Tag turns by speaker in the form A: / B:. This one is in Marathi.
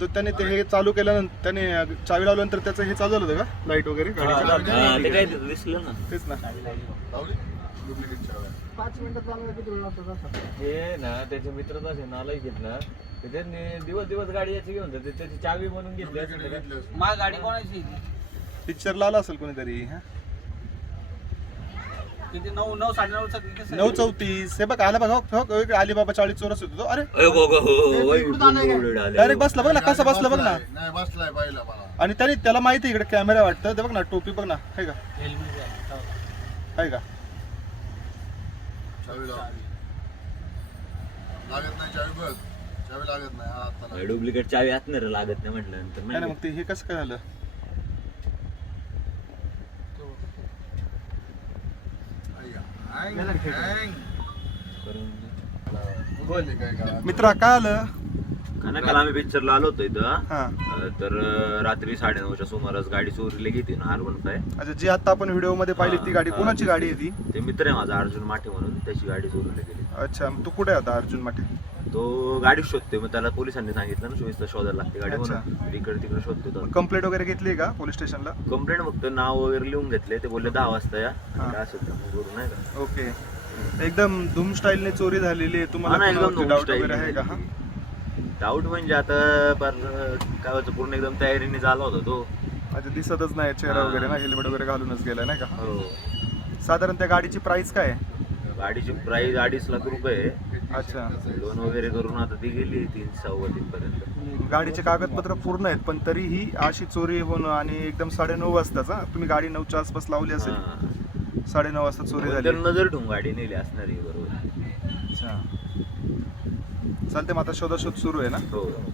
A: म्हणतो त्याने ते हे चालू केल्यानंतर त्याने चावी लावल्यानंतर त्याचं हे चालू झालं होतं का लाईट वगैरे गाडीची?
B: ते काय दिसलं ना
A: तेच ना.
C: 5 मिनिटात चालवायला किती वेळ लागतो तसा?
D: हे ना त्याचे मित्र तसे नालायक घेत ना ते त्यांनी दिवस गाडी याची घेऊन जाते त्याची चावी बनवून घेतली असेल का?
C: माझी गाडी कोणाची
A: पिक्चर लावला असेल कोणीतरी.
C: किती 9 9:30 कसं
A: 9:34 हे बघ आला बघ अलिबाबा 40 चोरस होतो तो. अरे
B: डायरेक्ट
A: डायरेक्ट बसला बघ ना कसा बसला बघ ना.
E: नाही बसलाय पाहिला मला.
A: आणि त्याने त्याला माहिती इकडे कॅमेरा वाटतं ते बघ ना टोपी बघ ना आहे का आहे का.
E: चावी लाव. लागत नाही चावी बघ. चावी लागत नाही हा आता लागत.
B: डुप्लिकेट चावी आतणार लागत नाही म्हटलं नंतर
A: नाही ना मग ते हे कसं काय झालं.
E: बोलले काय का
A: मित्रा काय आलं.
B: काल आम्ही पिक्चरला आलो होतो इथं
A: हा
B: तर रात्री 9:30च्या सुमारास गाडी चोरीला घेते ना R15.
A: अच्छा जी आता आपण व्हिडिओ मध्ये पाहिली ती गाडी कोणाची गाडी आहे ती.
B: ते मित्र आहे माझा अर्जुन माठे म्हणून त्याची गाडी चोरीला गेली.
A: अच्छा तू कुठे आता अर्जुन माटे.
B: तो गाडी शोधतोय मग त्याला पोलिसांनी सांगितलं ना 24 तास शोधायला लागते गाडी
A: अच्छा.
B: म्हणून इकडे तिकडे शोधतो.
A: कंप्लेंट वगैरे घेतली का पोलीस स्टेशनला.
B: कंप्लेंट फक्त नाव वगैरे लिहून घेतले ते बोलले 10 वाजता या
A: हा.
B: काय असेल तर मग करू नाही का.
A: ओके एकदम धूम स्टाईलने चोरी झालेली आहे.
B: हा
A: तुम्हाला
B: ना, एकदम
A: कोणावरती डाऊट वगैरे आहे का.
B: डाऊट म्हणजे आता पर काय होतं पूर्ण एकदम तयारीने झाला होता तो.
A: अच्छा दिसतच नाही चेहरा
B: हा.
A: वगैरे ना हेल्मेट वगैरे घालूनच गेलाय नाही का.
B: हो
A: साधारण त्या गाडीची प्राइस काय आहे.
B: गाडीची प्राइस 2.5 लाख रुपये आहे.
A: अच्छा
B: लोन वगैरे करून आता ती गेली 3-6 पर्यंत.
A: गाडीचे कागदपत्र पूर्ण आहेत पण तरीही अशी चोरी होणं आणि एकदम 9:30 वाजताचा तुम्ही गाडी 9च्या आसपास लावली असेल 9:30 वाजता चोरी झाली.
B: नजर ठेवून गाडी नेली असणारी बरोबर.
A: अच्छा चालते मग आता शोधाशोध सुरू आहे ना.
B: हो